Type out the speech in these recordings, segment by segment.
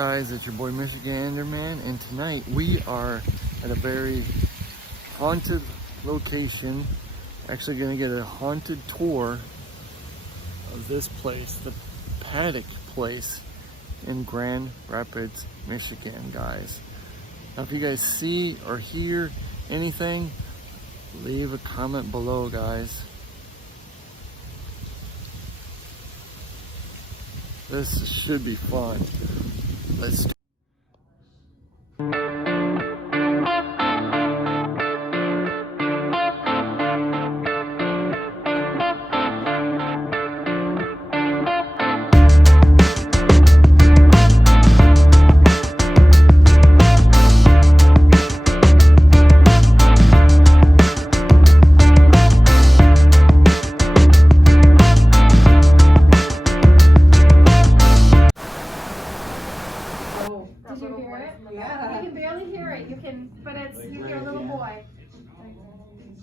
guys? It's your boy Michigander Man, and tonight we are at a very haunted location. Actually gonna get a haunted tour of this place, the Paddock place in Grand Rapids, Michigan, guys. Now if you guys see or hear anything, leave a comment below, guys. This should be fun. Let's do it.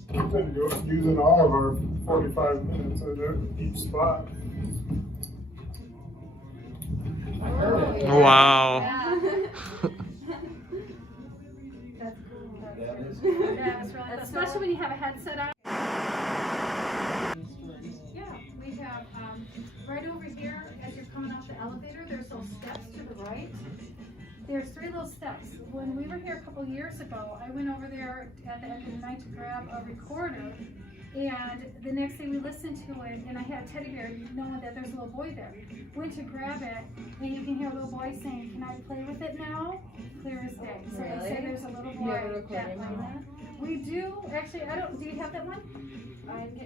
We've been using all of our 45 minutes at each spot. Wow. That's cool. That's really, especially when you have a headset on. Yeah, we have right over here as you're coming off the elevator, there's those steps to the right. There's 3 little steps. When we were here a couple years ago, I went over there at the end of the night to grab a recorder, and the next day we listened to it, and I had a teddy bear knowing that there's a little boy there. Went to grab it, and you can hear a little boy saying, "Can I play with it now?" Clear as day. So they say there's a little boy that played that. We do, actually, do you have that one?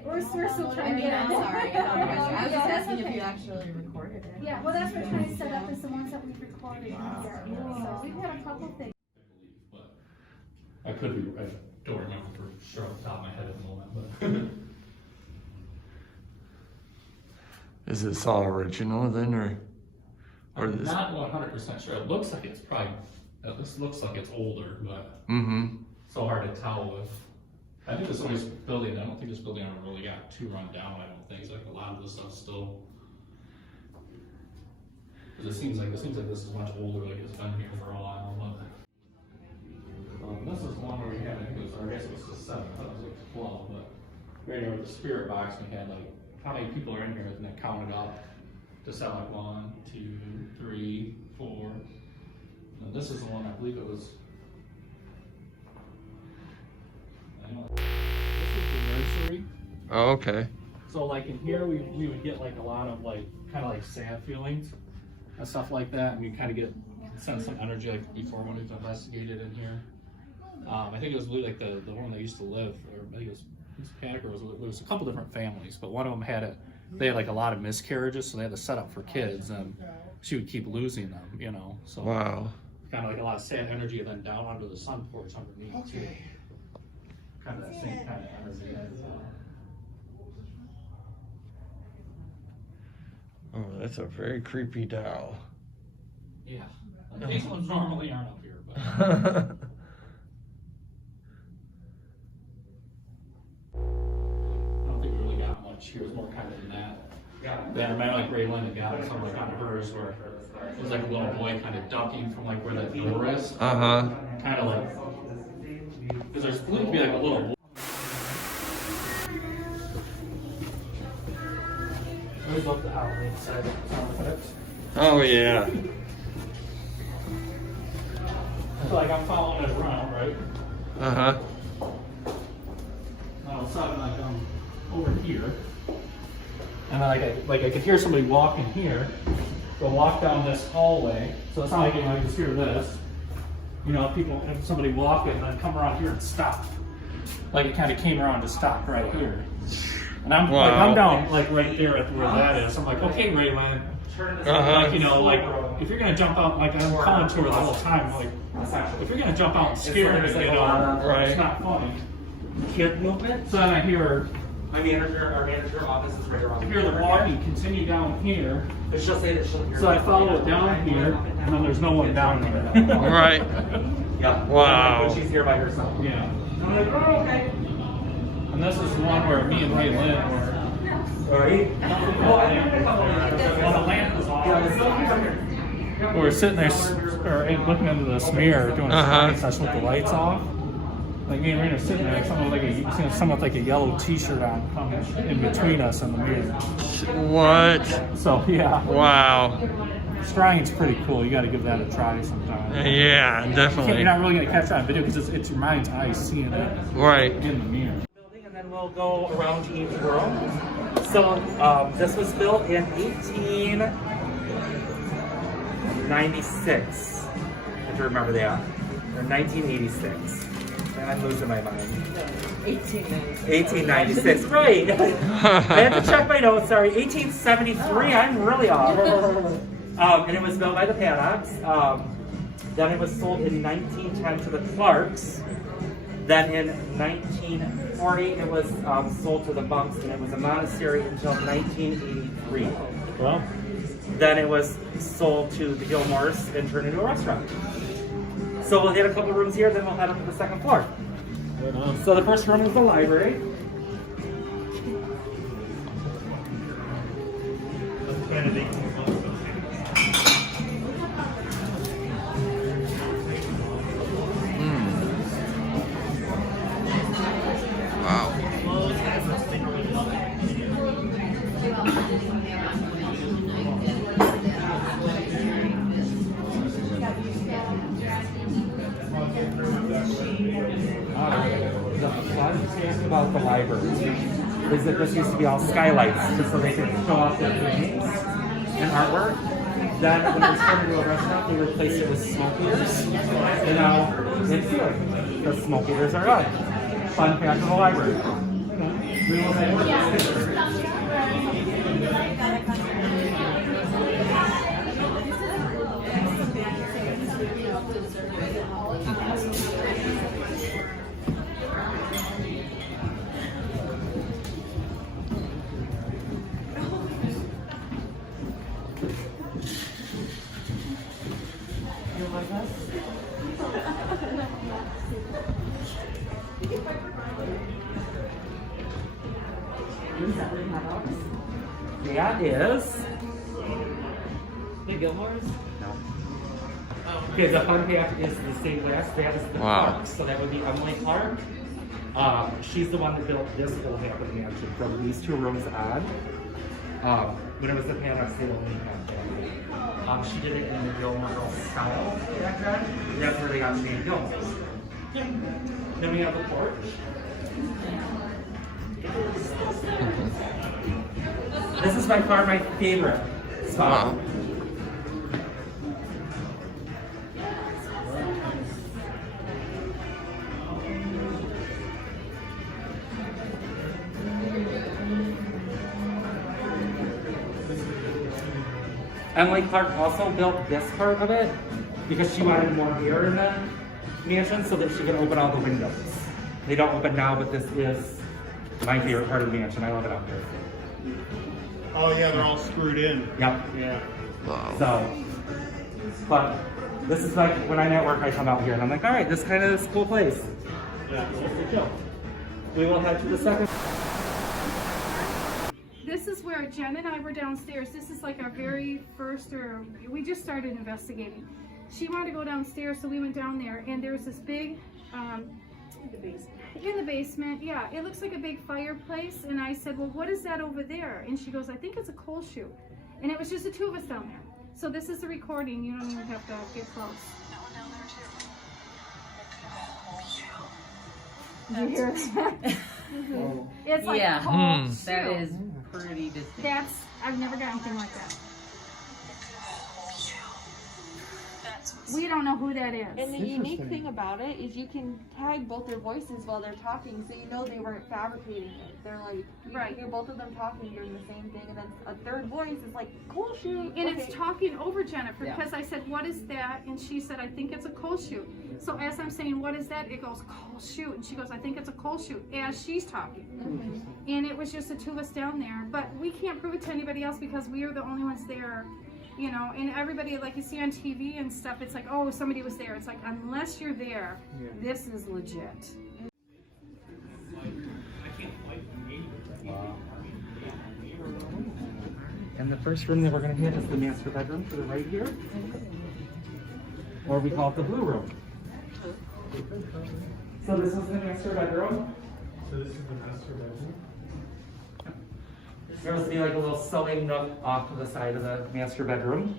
We're still trying to get it. I'm sorry, I was just asking if you actually recorded it. Yeah, well that's what we're trying to set up, is the ones that we've recorded here. So we've had a couple things. I could be, I don't remember for sure off the top of my head at the moment, but. Is this all original then, or I'm this? not 100% sure. It looks like it's probably, at least looks like it's older, but so hard to tell with. I think this building, I don't think this building ever really got too run down, I don't think. It's like a lot of this stuff still. Because it seems like this is much older, like it's been here for a while, but. This is one where we had, I guess it was the 7, I thought it was like 12, but right here with the spirit box, we had like, how many people are in here, and then counted up to sound like 1, 2, 3, 4. And this is the one, I believe it was. This is the nursery. Oh, okay. So like in here, we would get like a lot of like, kind of like sad feelings and stuff like that, and we kind of sense some energy like before when we've investigated in here. I think it was like the one that used to live, or maybe it was Patriot, it was a couple different families, but one of them they had like a lot of miscarriages, so they had to set up for kids, and she would keep losing them, you know. So wow. Kind of like a lot of sad energy, and then down onto the sun porch underneath too. Kind of that same kind of energy. Oh, that's a very creepy doll. Yeah, like, these ones normally aren't up here, but. She was more kind of in that. Then I remember like Raylan had got something like on hers where it was like a little boy kind of ducking from like where that door is. Kind of like, because there's going to be like a little boy. I always love the Halloween side sound effects. Oh yeah. So like I'm following it around, right? Now all of a sudden like I'm over here. And then I could hear somebody walking here, go walk down this hallway. So it's not like, you know, I just hear this. You know, somebody walking and then come around here and stop. Like it kind of came around to stop right here. And I'm like, I'm down like right there at where that is. I'm like, okay, Raylan. Like, you know, like if you're gonna jump out, like I'm calling to her the whole time, like if you're gonna jump out and scare me, you know, it's not funny. Hip movement. So then I hear her. Our manager office is right around. I hear the walking continue down here. She'll say that she'll hear. So I follow it down here, and then there's no one down here. Right. Yeah. Wow. But she's here by herself. Yeah. I'm like, oh, okay. And this is the one where me and Raylan were. All right. Well, the land was off. we're sitting there looking into this mirror doing a science session with the lights off. Like me and Rena are sitting there, someone with like a yellow T-shirt on coming in between us and the mirror. What? So yeah. Wow. Scrying's pretty cool. You got to give that a try sometime. Yeah, definitely. You're not really gonna catch it on video because it's your mind's eye seeing it Right. in the mirror. And then we'll go around to each room. So this was built in 1896, if you remember that, or 1986. I'm losing my mind. 1896, right. I had to check my notes, sorry. 1873, I'm really off. And it was built by the Paddocks. Then it was sold in 1910 to the Clarks. Then in 1940, it was sold to the Bunks, and it was a monastery until 1983. Well, Then it was sold to the Gilmores and turned into a restaurant. So we'll hit a couple rooms here, then we'll head up to the second floor. So the first room is the library. Wow. The fun thing about the library is that this used to be all skylights, just so they could show off their paintings and artwork. Then when it was turned into a restaurant, they replaced it with smoke eaters. And now it's here. The smoke eaters are gone. Fun fact of the library. We will head over to the stairs. That is The Gilmores? no. Okay, the fun fact is the same last. That is the Wow. Clark, so that would be Emily Clark. She's the one that built this whole half of the mansion from these two rooms on. When it was the Paddocks, they only had that. She did it in the Gilmore style back then. That's where they got the name Gilmore. Yeah. Then we have the porch. This is by far my favorite spot. Wow. Emily Clark also built this part of it because she wanted more air in the mansion so that she could open all the windows. They don't open now, but this is my favorite part of the mansion. I love it out there. Oh yeah, they're all screwed in. Yep. Yeah. Wow. So, but this is like when I'm at work, I come out here and I'm like, all right, this kind of is a cool place. Yeah. We will head to the second. This is where Jen and I were downstairs. This is like our very first, or we just started investigating. She wanted to go downstairs, so we went down there, and there was this big, in the basement, yeah, it looks like a big fireplace. And I said, well, what is that over there? And she goes, I think it's a coal chute. And it was just the two of us down there. So this is the recording. You don't even have to get close. Did you hear that? It's like Yeah. coal chute. That is pretty distinct. I've never got anything like that. We don't know who that is. And the unique thing about it is you can tag both their voices while they're talking, so you know they weren't fabricating it. They're like, you Right. hear both of them talking during the same thing, and then a third voice is like, cool shoot. And okay. it's talking over Jennifer, Yeah. because I said, what is that? And she said, I think it's a coal chute. So as I'm saying, what is that? It goes, coal chute. And she goes, I think it's a coal chute, as she's talking. And it was just the two of us down there. But we can't prove it to anybody else because we are the only ones there, you know. And everybody, like you see on TV and stuff, it's like, oh, somebody was there. It's like, unless you're there, this is legit. And the first room that we're going to hit is the master bedroom to the right here. or we call it the blue room. So this is the master bedroom. So this is the master bedroom? There will be like a little sewing nook off to the side of the master bedroom.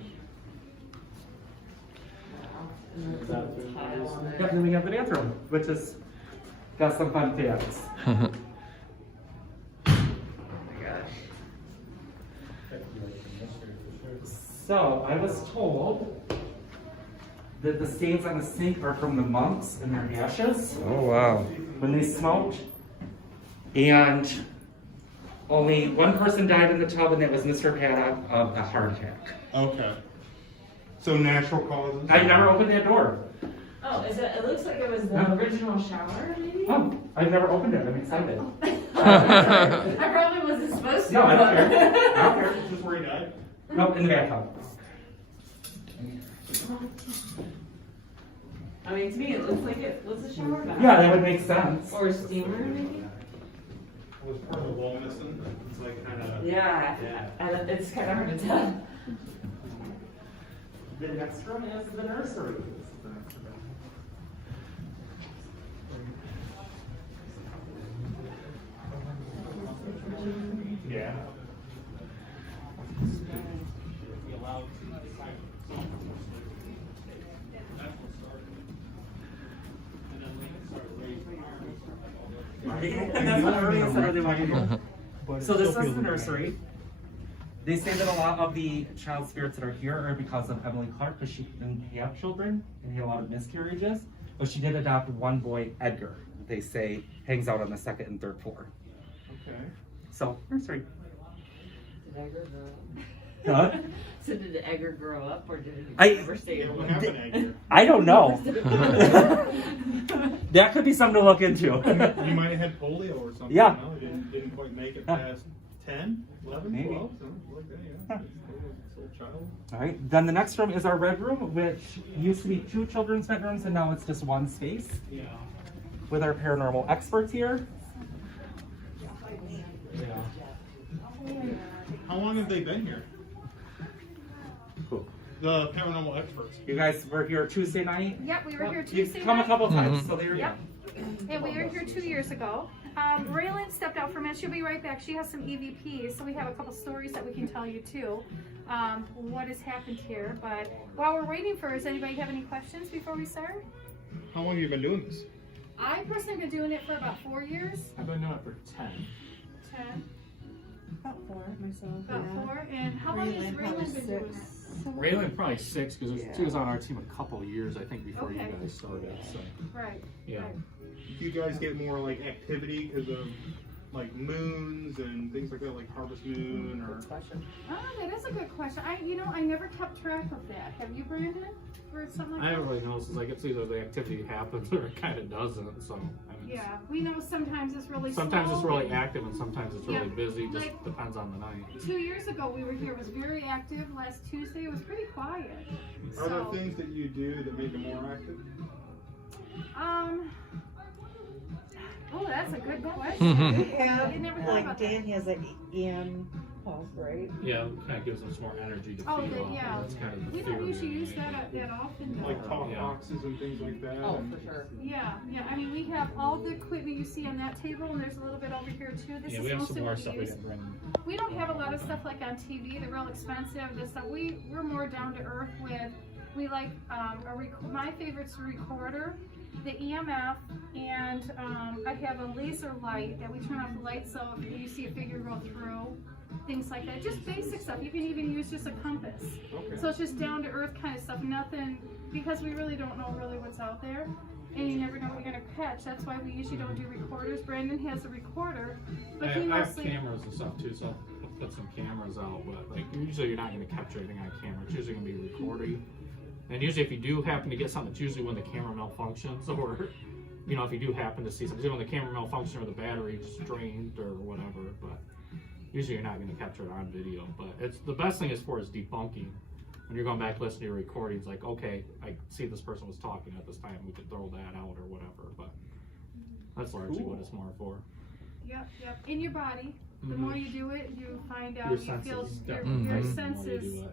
Yep, then we have the bathroom, which is got some fun facts. So I was told that the stains on the sink are from the monks and their ashes Oh, wow. when they smoked. And only one person died in the tub, and that was Mr. Paddock of a heart attack. Okay. So natural causes? I never opened that door. Oh, it looks like it was the original shower, maybe? Oh, I've never opened it. I'm excited. I probably wasn't supposed to. No, I don't care. I don't care. Is this where he died? Nope, in the bathtub. I mean, to me, it looks like it was a shower bath. Yeah, that would make sense. Or a steamer, maybe? Was part of the wall missing? It's like kind of. Yeah. And it's kind of hard to tell. The next room is the nursery. Yeah. That's what everybody said they wanted to do. So this is the nursery. They say that a lot of the child spirits that are here are because of Emily Clark, because she didn't have children and had a lot of miscarriages. But she did adopt one boy, Edgar. They say hangs out on the second and third floor. Okay. So nursery. Did Edgar grow up? Huh? So did Edgar grow up, or did I- he ever stay What alive? happened, Edgar? I don't know. That could be something to look into. You might have had polio or something. Yeah. No, didn't quite make it past 10, 11, Maybe. 12, something like that, yeah. Still a child. All right. Then the next room is our red room, which used to be 2 children's bedrooms, and now it's just 1 space. Yeah. With our paranormal experts here. How long have they been here? Cool. The paranormal experts. You guys were here Tuesday night. Yep, we were here You've Tuesday come a night. couple times, so there you Yep. And we were here 2 years ago. Raylan stepped out for a minute. She'll be right back. She has some EVPs, so we have a couple stories that we can tell you too. What has happened here. But while we're waiting for her, does anybody have any questions before we start? How long have you been doing this? I personally have been doing it for about 4 years. I've been doing it for 10. 10, About 4 myself. about 4. And how long has Raylan been doing it? Raylan probably 6 because she was on our team a couple of years, I think, before Okay. you guys started. So Right. yeah. Right. Do you guys get more like activity because of like moons and things like that, like harvest moon or? That is a good question. I never kept track of that. Have you, Brandon? For something like I that? don't really know. It's like it's either the activity happens or it kind of doesn't. So I mean, Yeah, we know sometimes it's really sometimes slow. it's really active and sometimes it's really Yeah, busy. Just like- depends on the night. 2 years ago we were here. It was very active. Last Tuesday it was pretty quiet. Are there So, things that you do that make it more active? oh, that's a good question. We have, I never thought like about that. Dan has an EM pulse, right? Yeah, it kind of gives us more energy to Oh, feed but off. yeah. That's kind of the We theory. don't usually use that often. though. Like talk Yeah. boxes and things like that? Oh, and- for sure. Yeah. I mean, we have all the equipment you see on that table, and there's a little bit over here too. This Yeah, is we have mostly some more what stuff we we use. didn't bring. We don't have a lot of stuff like on TV. They're real expensive. This stuff we're more down to earth with. We like my favorite's a recorder, the EMF, and I have a laser light that we turn off the light so if you see a figure go through, things like that. Just basic stuff. You can even use just a compass. Okay. So it's just down to earth kind of stuff. Nothing, because we really don't know really what's out there. And you never know what you're gonna catch. That's why we usually don't do recorders. Brandon has a recorder, but he I have mostly. cameras and stuff too, so I'll put some cameras out. But like usually you're not going to capture anything on camera. It's usually going to be recording. And usually if you do happen to get something, it's usually when the camera malfunctions or, you know, if you do happen to see something, when the camera malfunctions or the battery just drained or whatever. But usually you're not going to capture it on video. But it's the best thing is debunking. When you're going back listening to your recordings, like, okay, I see this person was talking at this time, we could throw that out or whatever. But that's largely what it's more for. Yep. In your body. The more you do it, you find out Your you feel senses. your senses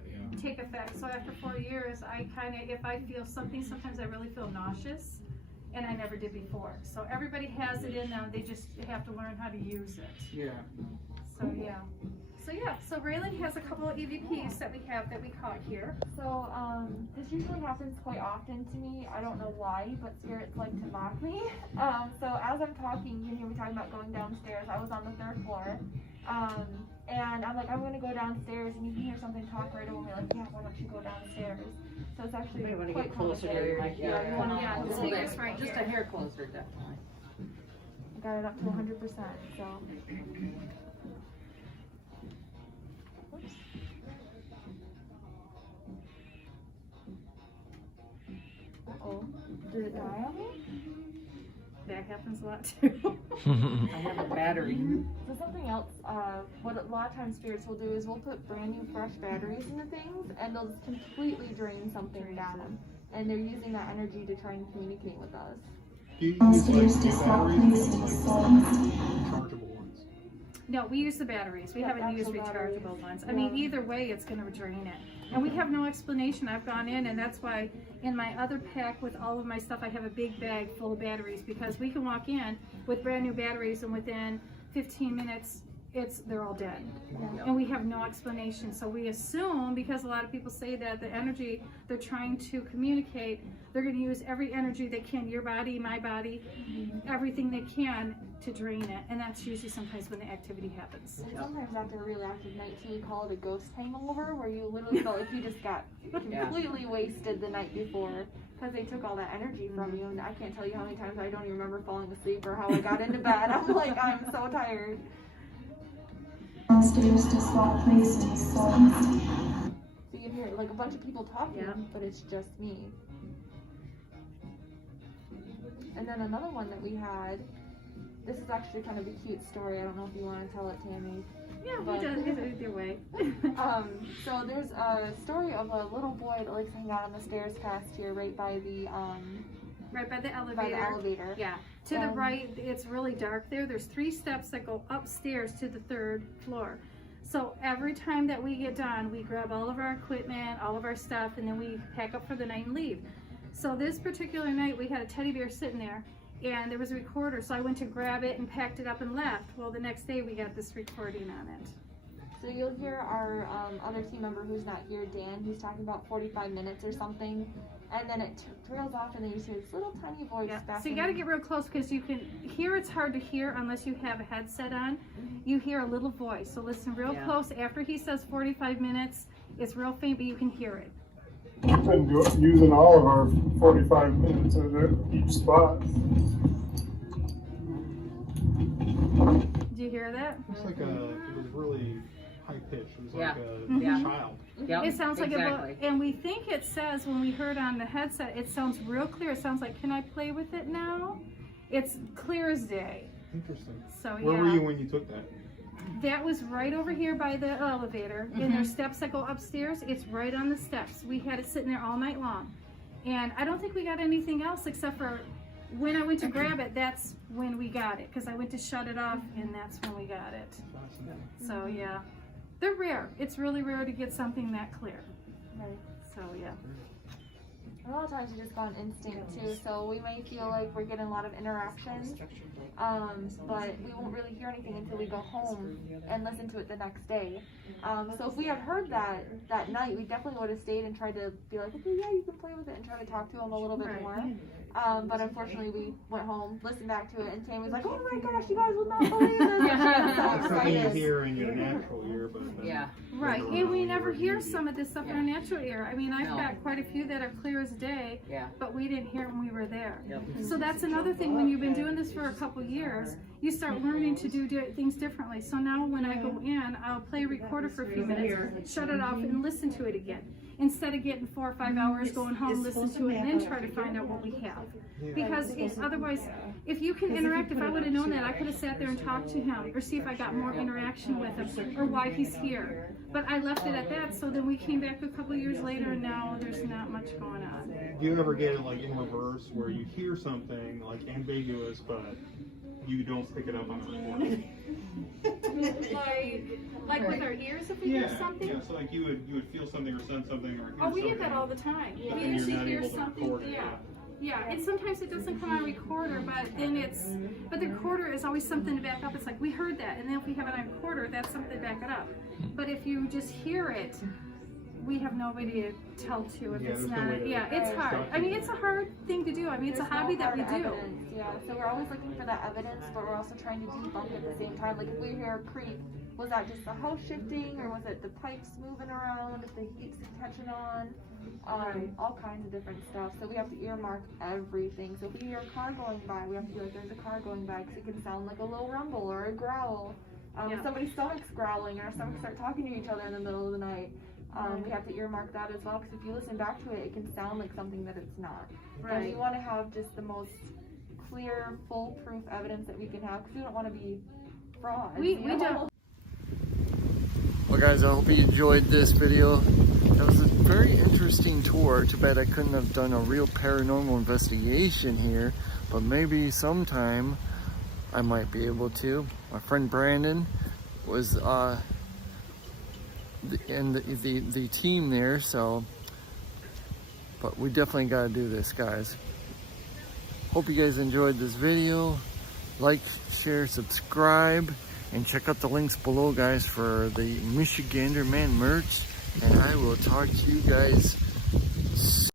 take effect. So after 4 years, I kind of, if I feel something, sometimes I really feel nauseous, and I never did before. So everybody has it in them. They just have to learn how to use it. Yeah. So yeah. So Raylan has a couple of EVPs that we have that we caught here. So, this usually happens quite often to me. I don't know why, but spirits like to mock me. So as I'm talking, you can hear me talking about going downstairs. I was on the 3rd floor. And I'm like, I'm gonna go downstairs, and you can hear something talk right over me, like, yeah, why don't you go downstairs? So it's actually You want to quite get closer to common. your mic. Yeah, you wanna Yeah, a the little bit. speaker's right Just a here. hair closer, definitely. I got it up to 100%, so. Oops. Uh-oh, did it die on me? That happens a lot too. I have a battery. So something else, what a lot of times spirits will do is we'll put brand new fresh batteries into things, and they'll just completely drain something down. And they're using that energy to try and communicate with us. Do you use like new batteries or like rechargeable ones? No, we use the batteries. We Yeah, haven't used actual batteries. rechargeable ones. I mean, Yeah. either way, it's going to drain it. And we have no explanation. I've gone in, and that's why in my other pack with all of my stuff, I have a big bag full of batteries, because we can walk in with brand new batteries, and within 15 minutes, they're all dead. And we have no explanation. So we assume, because a lot of people say that the energy they're trying to communicate, they're going to use every energy they can, your body, my body, everything they can to drain it. And that's usually sometimes when the activity happens. And sometimes after a really active night too, we call it a ghost hangover, where you literally felt like you just got completely wasted the night before, because they took all that energy from you. And I can't tell you how many times I don't even remember falling asleep or how I got into bed. I'm like, I'm so tired. Downstairs to swap places. So you can hear like a bunch of people talking, but it's just me. And then another one that we had, this is actually kind of a cute story. I don't know if you want to tell it, Tammy. Yeah, But- we do it either way. So there's a story of a little boy that likes to hang out on the stairs past here, right by the Right by the elevator. by the elevator. Yeah. To the right, it's really dark there. There's 3 steps that go upstairs to the 3rd floor. So every time that we get done, we grab all of our equipment, all of our stuff, and then we pack up for the night and leave. So this particular night, we had a teddy bear sitting there, and there was a recorder. So I went to grab it and packed it up and left. Well, the next day we got this recording on it. So you'll hear our other team member who's not here, Dan, who's talking about 45 minutes or something, and then it trails off, and then you hear this little tiny voice back. So you got to get real close, because you can hear. It's hard to hear unless you have a headset on. You hear a little voice. So listen real close. After he says 45 minutes, it's real faint, but you can hear it. We've been using all of our 45 minutes at each spot. Do you hear that? It's like it was really high pitched. It was like Yeah. a child. Yep, It sounds like exactly. and we think it says, when we heard on the headset, it sounds real clear. It sounds like, can I play with it now? It's clear as day. Interesting. So Where were you when you took that? That was right over here by the elevator. And there's steps that go upstairs. It's right on the steps. We had it sitting there all night long. And I don't think we got anything else except for when I went to grab it, that's when we got it. Because I went to shut it off, and that's when we got it. So yeah. They're rare. It's really rare to get something that clear. Right. So yeah. A lot of times we just go on instinct too, so we may feel like we're getting a lot of interactions, but we won't really hear anything until we go home and listen to it the next day. So if we had heard that night, we definitely would have stayed and tried to be like, okay, yeah, you can play with it, and try to talk to him a little bit more. But unfortunately, we went home, listened back to it, and Tammy was like, oh my gosh, you guys will not believe this. It's something you hear in your natural ear, but Right, and we never hear some of this stuff in our natural ear. I mean, I've got quite a few that are clear as day, but we didn't hear when we were there. So that's another thing, when you've been doing this for a couple years, you start learning to do things differently. So now when I go in, I'll play a recorder for a few minutes, shut it off, and listen to it again. Instead of getting 4 or 5 hours, going home, listen to it, and then try to find out what we have. Because otherwise, if you can interact, if I would have known that, I could have sat there and talked to him, or see if I got more interaction with him, or why he's here. But I left it at that, so then we came back a couple years later, and now there's not much going on. do you ever get it like in reverse, where you hear something like ambiguous, but you don't pick it up on the recording? like with our ears if we hear something. Yeah, so like you would feel something or sense something or hear Oh, we something. get that all the time. But We then you're usually not hear able to something. record it. Yeah, and sometimes it doesn't come on recorder, but then but the recorder is always something to back up. It's like, we heard that, and then if we have it on recorder, that's something to back it up. But if you just hear it, we have nobody to tell to if it's not, it's hard. I mean, it's a hard thing to do. I mean, it's a hobby that we do. Yeah, so we're always looking for that evidence, but we're also trying to debunk at the same time. Like if we hear a creak, was that just the house shifting, or was it the pipes moving around, if the heat's catching on? All kinds of different stuff. So we have to earmark everything. So if we hear a car going by, we have to be like, there's a car going by, because it can sound like a low rumble or a growl. Somebody's stomach's growling, and our stomachs start talking to each other in the middle of the night. We have to earmark that as well, because if you listen back to it, it can sound like something that it's not. And we want to have just the most clear, foolproof evidence that we can have, because we don't want to be frauds. We don't. Well guys, I hope you enjoyed this video. That was a very interesting tour. Too bad I couldn't have done a real paranormal investigation here, but maybe sometime I might be able to. My friend Brandon was in the team there, so, but we definitely got to do this, guys. Hope you guys enjoyed this video. Like, share, subscribe, and check out the links below, guys, for the Michigander Man merch. And I will talk to you guys soon.